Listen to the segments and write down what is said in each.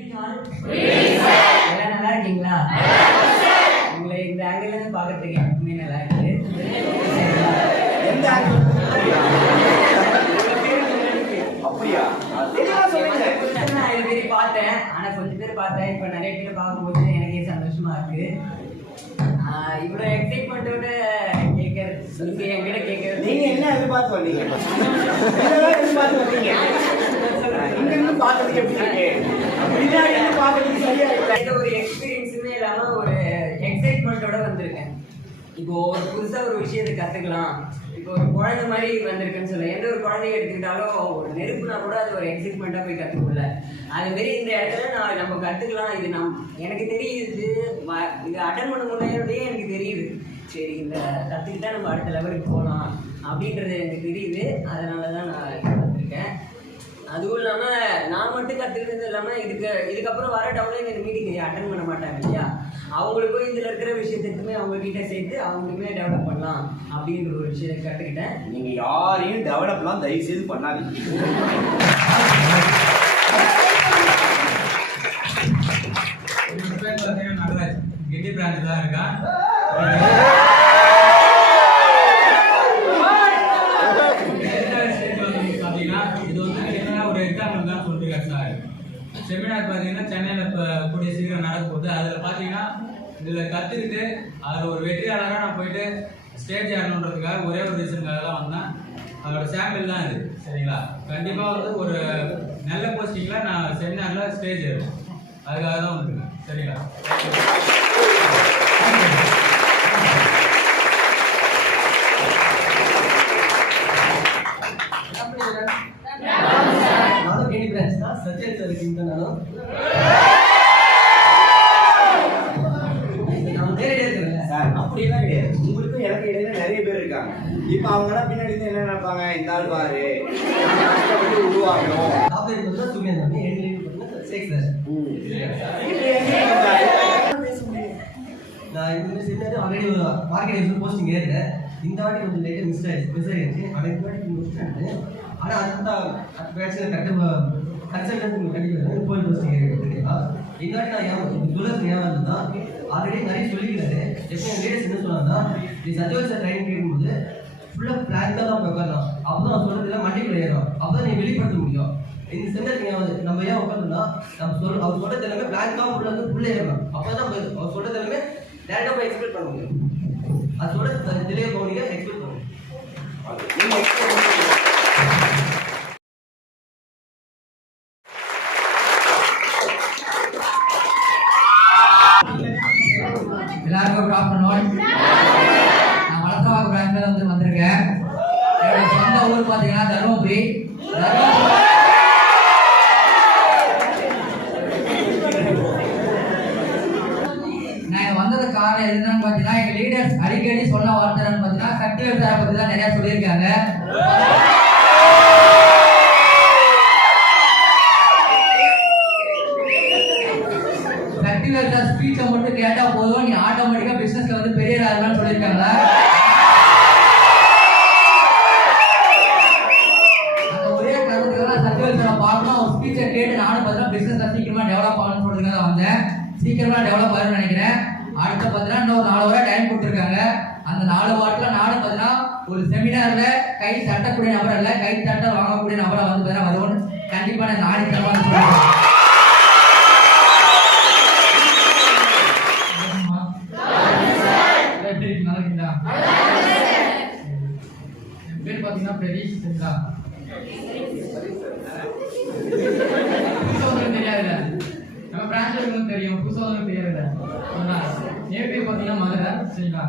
எல்லாம் நல்லா இருக்கீங்களா? உங்களை இந்த ஆங்கிள் இருந்து பார்க்கறதுக்கு எப்பவுமே நல்லா இருக்கு. எந்த ஆங்கிள்? அப்படியா? நான் இது பேர் பார்த்தேன், ஆனா கொஞ்சம் பேர் பார்த்தேன். இப்ப நிறைய பேர் பார்க்கும்போது எனக்கே சந்தோஷமா இருக்கு. இவ்வளோ எக்ஸைட்மெண்ட்டோட கேட்கறது, நீங்க என்கிட்ட கேட்கறது, நீங்க என்ன எதிர்பார்த்து வந்தீங்க? எதிர்பார்த்து வந்தீங்க இங்க இருந்து பார்த்ததுக்கு எப்படி இருக்கு? பின்னாடி இருந்து பார்த்ததுக்கு சரியா இல்லை. ஒரு எக்ஸ்பீரியன்ஸுமே இல்லாம ஒரு எக்ஸைட்மெண்ட்டோட வந்திருக்கேன். இப்போ ஒரு புதுசா ஒரு விஷயத்தை கத்துக்கலாம். இப்போ ஒரு குழந்தை மாதிரி வந்திருக்குன்னு சொல்ல, எந்த ஒரு குழந்தைய எடுத்துக்கிட்டாலும் ஒரு நெருப்புனா கூட அது ஒரு எக்ஸைட்மெண்ட்டாக போய் கற்றுக்கல. அதுமாரி இந்த இடத்துல நம்ம கற்றுக்கலாம். இது எனக்கு தெரியுது, இது அட்டன் பண்ண முன்னாடியே எனக்கு தெரியுது. சரி, இந்த கற்றுக்கிட்டா நம்ம அடுத்த லெவலுக்கு போகலாம் அப்படின்றது எனக்கு தெரியுது. அதனால தான் நான் கற்றுருக்கேன். அதுவும் இல்லாமல் நான் மட்டும் கற்றுக்கிறது இல்லாமல் இதுக்கப்புறம் வர டவுன்லைன் இந்த மீட்டிங் அட்டன் பண்ண மாட்டாங்க இல்லையா, அவங்களுக்கும் இதில் இருக்கிற விஷயத்துக்குமே அவங்கக்கிட்ட சேர்த்து அவங்களுமே டெவலப் பண்ணலாம் அப்படின்ற ஒரு விஷயத்தை கற்றுக்கிட்டேன். நீங்கள் யாரையும் டெவலப்லாம் தயவுசெய்து பண்ணாதீங்க. நடராஜ் கெட்டி பிராண்ட் தான் இருக்கான். செமினார் பார்த்தீங்கன்னா சென்னையில் இப்போ கூடிய சீக்கிரம் நடக்க போகுது. அதில் பார்த்தீங்கன்னா இதில் கற்றுக்கிட்டு அதில் ஒரு வெற்றியாளராக நான் போயிட்டு ஸ்டேஜ் ஆடணுன்றதுக்காக ஒரே ஒரு ரீசனுக்காக தான் வந்தேன். அதோட சாம்பிள் தான் இது. சரிங்களா? கண்டிப்பாக வந்து ஒரு நல்ல போஸ்டிங்கில் நான் செமினாரில் ஸ்டேஜ் ஏறும், அதுக்காக தான் வந்துருக்கேன். சரிங்களா? அப்படியெல்லாம் கிடையாது. உங்களுக்கும் எனக்கு இடையில நிறைய பேர் இருக்காங்க. இப்ப அவங்க எல்லாம் பின்னாடி இருந்து என்ன நினைப்பாங்க, இந்த ஆள் பாரு உருவாகணும். இந்த வாட்டி கொஞ்சம் லேட்டாக மிஸ் ஆயிடுச்சு. ஆனால் இந்த வாட்டி முடிச்சுட்டு, ஆனால் அந்த பேட்சில் கன்சல்டன்ட் கண்டிப்பாக போய் போஸ்டிங் ஏறிங்களா. இந்த வாட்டி நான் ஏன் சொல்லுறது ஏன் தான் ஆல்ரெடி நிறைய சொல்லிக்கிறாரு. எப்போ லேடிஸ் என்ன சொன்னாங்கன்னா, நீ சஜோல் சார் ட்ரைனிங் கேட்கும்போது ஃபுல்லாக பிளாங்காக தான் உட்காரலாம். அப்போ தான் சொல்கிறதுல மண்டிக்குள்ள ஏறும். அப்போ தான் நீ வெளிப்படுத்த முடியும். இந்த சென்டர் நீங்கள் நம்ம ஏன் உட்காந்துனா, அவர் சொல்கிறது எல்லாமே பிளாங்காக ஃபுல்லாக ஏறலாம். அப்போ தான் அவர் சொல்கிறது எல்லாமே டேரெக்டாக போய் எக்ஸ்பிளைன் பண்ண முடியும். அது சொல்ல தெளிவாக போனீங்க எக்ஸ்பிளைன் பண்ணுங்க. எல்லாருக்கும் குட் ஆஃப்டர்நூன். நான் வளர்த்தவாக்கு பிரான்ச்ல இருந்து வந்திருக்கேன். என்னோட சொந்த ஊர் பார்த்தீங்கன்னா தருமபுரி. நான் வந்தது காரணம் என்னன்னு பார்த்தீங்கன்னா, எங்க லீடர்ஸ் அடிக்கடி சொன்ன வார்த்தை பார்த்தீங்கன்னா சக்திவேல் சாரை பற்றி தான் நிறைய சொல்லியிருக்காங்க. சக்திவேல் சார் ஸ்பீச்சை மட்டும் கேட்டா போதும், நீ ஆட்டோமேட்டிக்கா பிசினஸ்ல வந்து பெரிய ஆகலாம்னு சொல்லியிருக்காங்க. அந்த ஒரே காரணத்துக்காக சக்திவேல் சாரை பார்க்கணும். ஒரு ஸ்பீச்சை கேட்டு நானும் பார்த்தீங்கன்னா பிசினஸ்ல சீக்கிரமா டெவலப் ஆகணும்னு சொல்றதுக்காக வந்தேன். சீக்கிரமா டெவலப் ஆகும்னு நினைக்கிறேன். அடுத்த பார்த்தீங்கன்னா இன்னொரு 4 வாரம் டைம் கொடுத்துருக்காங்க. அந்த 4 வாரத்துல நானும் பார்த்தீங்கன்னா ஒரு செமினார்ல கை தட்டக்கூடிய நபர் இல்ல, கை தட்ட வாங்கக்கூடிய நபரை வந்து வருவோம்னு கண்டிப்பா நான் நாடி தரவான்னு சொல்றேன். பேர் பார்த்தீங்கன்னா பிரதீஷ் சென்றா. புதுசாக தெரியாதுல்ல, நம்ம பிரான்ச்ல இருக்கணும் தெரியும், புதுசாக தெரியாதுல்ல. நேம் பேர் பார்த்தீங்கன்னா மதுரை. சரிங்களா?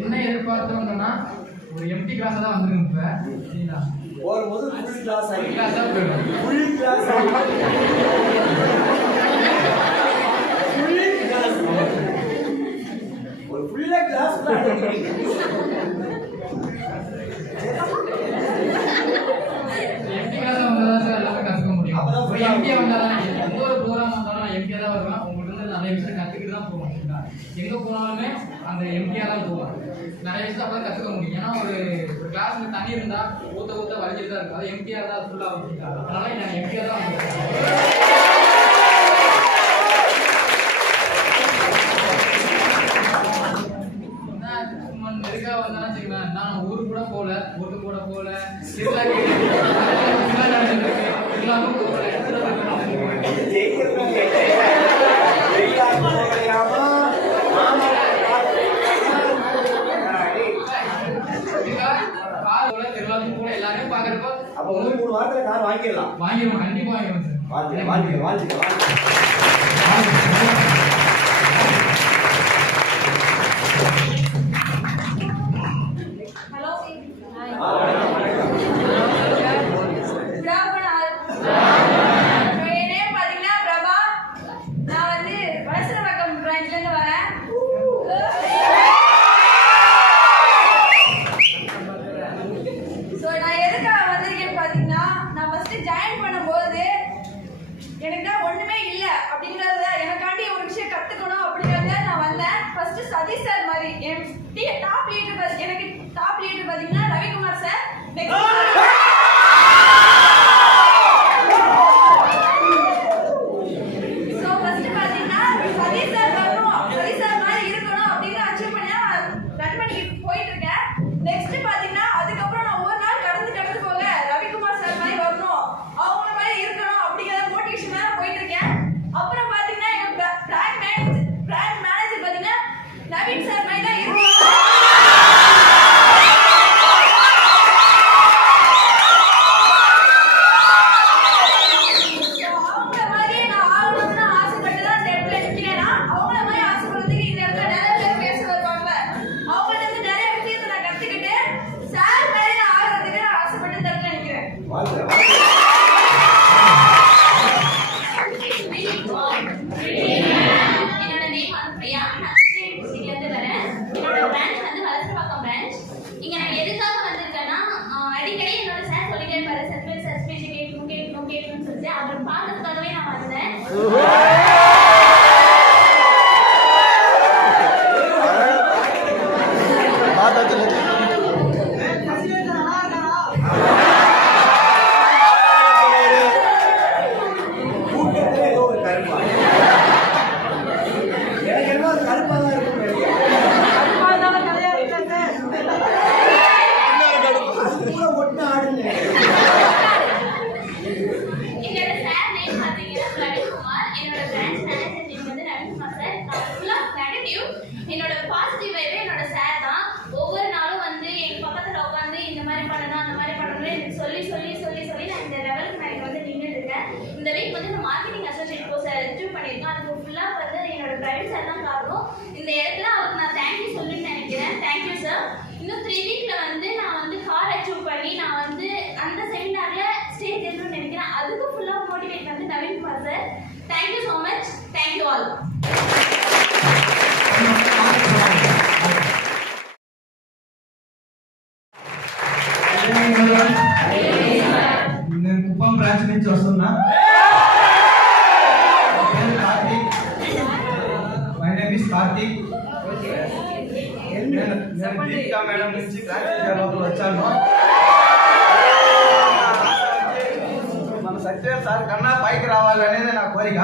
என்ன எதிர்பார்த்தோம்னா ஒரு எம்டி கிளாஸ் தான் வந்துருங்க. இப்ப சரிங்களா? வரும்போது ஃபுல் கிளாஸ் ஆகி கிளாஸா போயிடும். ஃபுல் கிளாஸ் ஒரு ஃபுல்லா கிளாஸ் எம்டி கிளாஸ் வந்தாதான் சார் எல்லாமே கற்றுக்க முடியும். ஒரு எம்டியா வந்தாதான் எந்த ஒரு ப்ரோக்ராம் வந்தாலும் எம்டியா தான் வருவேன். உங்களுக்கு வந்து நிறைய விஷயம் கற்றுக்கிட்டு தான் போவோம். எங்க போனாலுமே அந்த எம்டியா தான் போவோம். நிறைய விஷயம் அப்பதான் கற்றுக்க முடியும். ஏன்னா ஒரு கிளாஸ்ல தண்ணி இருந்தா ஊத்த ஊத்த வலிஞ்சிட்டு தான் இருக்கும். அது எம்டியா தான் ஃபுல்லா வச்சிருக்காங்க. அதனால நான் எம்டியா தான் நெருக்கா வந்தாலும் வச்சுக்கலாம். நான் ஊருக்கு கூட போகல எல்லாமே போகல. எல்லாரையும் பாக்குறப்போ அப்ப 3 வாரத்துல கார் வாங்கிடலாம். வாங்கிடுவோம், கண்டிப்பா வாங்கிடுவோம் சார். வாழ்த்துக்கள். ரவிக்குமார் சார் அவர் பார்க்கறதுக்காகவே நான் வந்தேன். என்னோட பாசிட்டிவ் வைவே என்னோட சார் தான். ஒவ்வொரு நாளும் வந்து என் பக்கத்துல உட்காந்து இந்த மாதிரி பண்ணணும் அந்த மாதிரி பண்ணணும் எனக்கு சொல்லி சொல்லி சொல்லி சொல்லி நான் இந்த லெவலுக்கு நான் வந்து நின்றுட்டு இருக்கேன். இந்த வீக் வந்து நான் மார்க்கெட்டிங் அசோசியேட் கோர்ஸ் ரிஜிஸ்டர் பண்ணியிருக்கேன். அதுக்கு ஃபுல்லாக வந்து என்னோட பிரைவேட் சார் தான் காரணம். இந்த இடத்துல அவருக்கு நான் தேங்க்யூ சொல்லின்னு நினைக்கிறேன். Thank you sir. இன்னும் 3 வீக்ல வந்து நான் வந்து கார் அச்சீவ் பண்ணி நான் வந்து அந்த செமினார்ல ஸ்டேஜ் ஏறணும்னு நினைக்கிறேன். அதுக்கு ஃபுல்லாக மோட்டிவேட் வந்து Naveenkumar sir. Thank you so much. Thank you all. నేను కుప్పం బ్రాంచ్ నుంచి వస్తున్నా. My name is Karthik. నేను దీపికా మేడం నుంచి బ్రాంచ్ వచ్చాను. మన సత్యవేల్ సార్ కన్నా పైకి రావాలనేది నా కోరిక.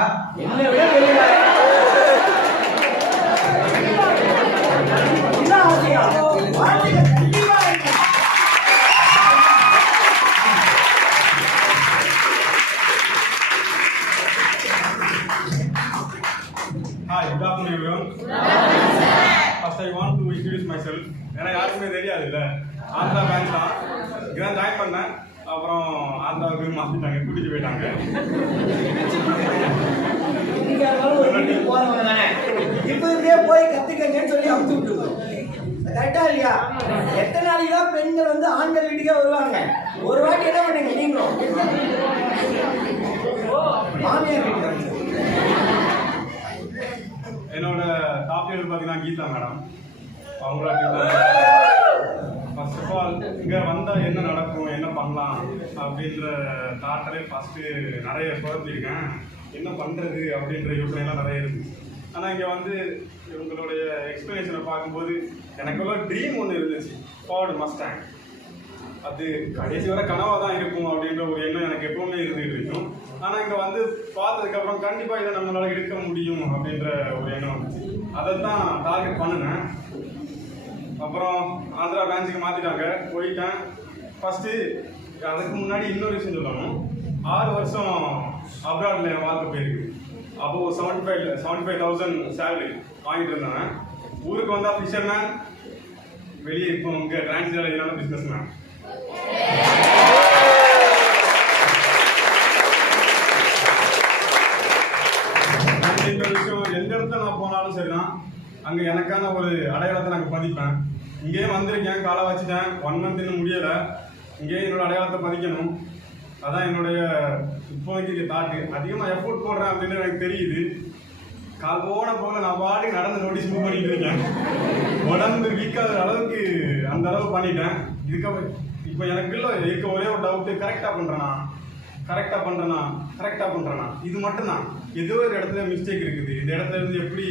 Hi, good afternoon everyone. First I want to introduce myself. ஏன்னா யாருக்குமே தெரியாது இல்லை, ஆந்திரா பேங்க் தான். இதான் ஜாயின் பண்ணேன். அப்புறம் ஆந்திராவுக்கு மாற்றிட்டாங்க, கூட்டிட்டு போயிட்டாங்க. இப்படியே போய் கத்துக்கங்கன்னு சொல்லி அமுச்சு விட்டுருக்கோம். கரெக்டா இல்லையா? எத்தனை நாளைக்கு பெண்கள் வந்து ஆண்கள் வீட்டுக்கே வருவாங்க. ஒரு வாட்டி என்ன பண்ணுங்க நீங்களும் மாமியார் வீட்டுக்கு. என்னோட டாப் லீடர் பார்த்தீங்கன்னா கீதா மேடம். அவங்களோட ஃபர்ஸ்ட் ஆஃப் ஆல் இங்கே வந்தால் என்ன நடக்கும், என்ன பண்ணலாம் அப்படின்ற தாட்டரே ஃபஸ்ட்டு நிறைய குழப்பிருக்கேன். என்ன பண்ணுறது அப்படின்ற யோசனைலாம் நிறைய இருக்குது. ஆனால் இங்கே வந்து இவங்களுடைய எக்ஸ்பிளனேஷனை பார்க்கும்போது எனக்குள்ள ட்ரீம் ஒன்று இருந்துச்சு, ஃபார்டு மஸ்டாங். அது கடைசி வரை கனவாக தான் இருக்கும் அப்படின்ற ஒரு எண்ணம் எனக்கு எப்பவுமே இருந்துகிட்டு இருக்கும். ஆனால் இங்கே வந்து பார்த்ததுக்கப்புறம் கண்டிப்பாக இதை நம்மளால் எடுக்க முடியும் அப்படின்ற ஒரு எண்ணம் வந்துச்சு. அதை தான் டார்கெட் பண்ணினேன். அப்புறம் ஆந்திரா பிரான்ச்சுக்கு மாற்றிட்டாங்க, போயிட்டேன். ஃபஸ்ட்டு அதுக்கு முன்னாடி இன்னொரு விஷயம் சொல்லணும். 6 வருஷம் அப்ராடில் என் வாழ்க்கை போயிருக்கு. அப்போது 75,000 சேலரி வாங்கிட்டு இருந்தேன். ஊருக்கு வந்தால் ஃபிஷர்மேன், வெளியே இப்போ இங்கே டிரான்ஸ்லேட் இதனால பிஸ்னஸ் மேன். இந்த விஷயம் எந்த இடத்துல நான் போனாலும் சரிதான், அங்கே எனக்கான ஒரு அடையாளத்தை நாங்கள் பதிப்பேன். இங்கேயே வந்திருக்கேன், காலை வச்சுட்டேன், 1 month இன்னும் முடியலை. இங்கேயே என்னோட அடையாளத்தை பதிக்கணும். அதான் என்னுடைய இப்போதைக்கு தாட்டு. அதிகமாக எஃபோர்ட் போடுறேன் அப்படின்னு எனக்கு தெரியுது. கால் போன போல நான் பாட்டு நடந்து நோட்டீஸ் மூவ் பண்ணிட்டு இருக்கேன். உடம்பு வீக்காத அளவுக்கு அந்த அளவு பண்ணிட்டேன். இதுக்கப்புறம் இப்போ எனக்குள்ள இருக்க ஒரே ஒரு டவுட்டு, கரெக்டாக பண்ணுறேனா இது மட்டும்தான். ஏதோ ஒரு இடத்துல மிஸ்டேக் இருக்குது, இந்த இடத்துல இருந்து எப்படி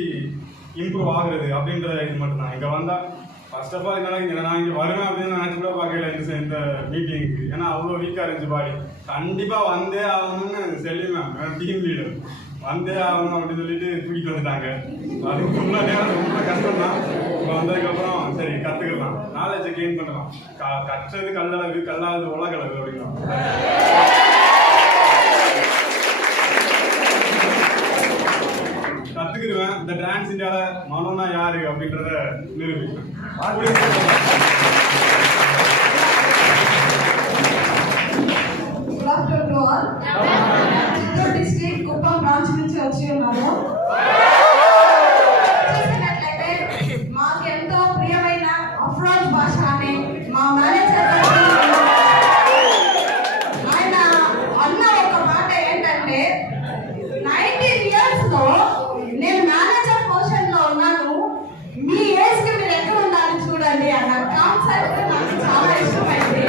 இம்ப்ரூவ் ஆகுறது அப்படின்ற இது மட்டும்தான். இங்கே வந்தால் ஃபர்ஸ்ட் ஆஃப் ஆல் என்னால் நான் இங்கே வருவேன் அப்படின்னு நினச்சி கூட பார்க்கல இந்த மீட்டிங்க்கு. ஏன்னா அவ்வளோ வீக்காக இருந்துச்சு பாடி. கண்டிப்பாக வந்தே ஆகணும்னு செல்லி மேம் டீம் லீடர் வந்தே ஆகணும் அப்படின்னு சொல்லிட்டு தூக்கிட்டு வந்துட்டாங்க. அதுக்கு ரொம்ப நேரம் ரொம்ப கஷ்டம் தான். இப்போ வந்ததுக்கப்புறம் சரி கற்றுக்கலாம், நாலேஜை கெயின் பண்ணலாம். கற்றது கல்லளவு, கல்லாதது உலகளவு அப்படின்னா கற்றுக்குருவேன். இந்த டிரான்ஸ் இந்தியாவில் மனோனா யாரு அப்படின்றத நிரூபிப்பேன். డిస్ట్రిక్ట్ కుప్పం బ్రాంచ్ నుంచి వచ్చి ఉన్నాము. చూసినట్లయితే మాకెంతో ప్రియమైన అఫ్రోజ్ భాష అనే మా మేనేజర్ ఆయన అన్న ఒక మాట ఏంటంటే, 19 years లో నేను మేనేజర్ పొజిషన్ లో ఉన్నాను, మీ ఏజ్ కి మీరు ఎక్కడ ఉండాలి చూడండి అన్న కాన్సెప్ట్ నాకు చాలా ఇష్టమైంది.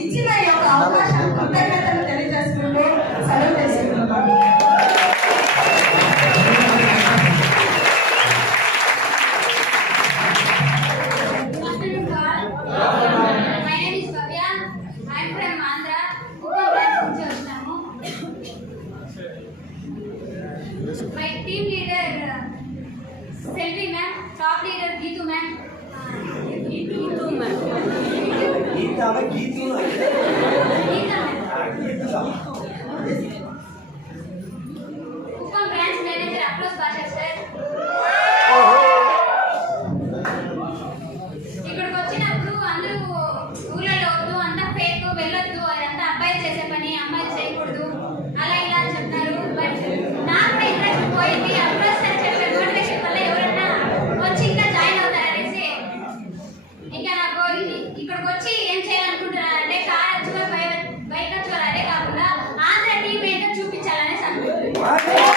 ఇచ్చిన ఈ యొక్క అవకాశం కృతజ్ఞతలు తెలియజేసుకుంటూ సెలవు తీసుకుంటున్నాను. My name is Bhavya. I am from Andhra. Kuppam branch నుంచి వచ్చాము. My team leader Selvi ma'am, top leader Geetu ma'am. கீதாவை கீதுன்னு Kuppam branch manager Afroz Basha sir. ఇక్కడికి వచ్చినప్పుడు అందరూ ఊళ్ళలో వద్దు, అంతా ఫేక్, వెళ్ళొద్దు, అదంతా అబ్బాయిలు చేసే పని, అమ్మాయిలు చేయకూడదు, అలా ఇలా చెప్తారు. బట్ నాకు కూడా ఇంట్రెస్ట్ పోయింది. అఫ్రోజ్ సార్ చెప్పే మోటివేషన్ వల్ల ఎవరన్నా వచ్చి ఇంకా జాయిన్ అవుతారనేసి ఇంకా నాకు ఇక్కడికి వచ్చి ఏం చేయాలనుకుంటున్నారంటే కార్ వచ్చుకోవాలి, బైక్ వచ్చుకోవాలి, అదే కాకుండా ఆంధ్ర టీం ఏంటో చూపించాలనేసి అనుకుంటున్నాను.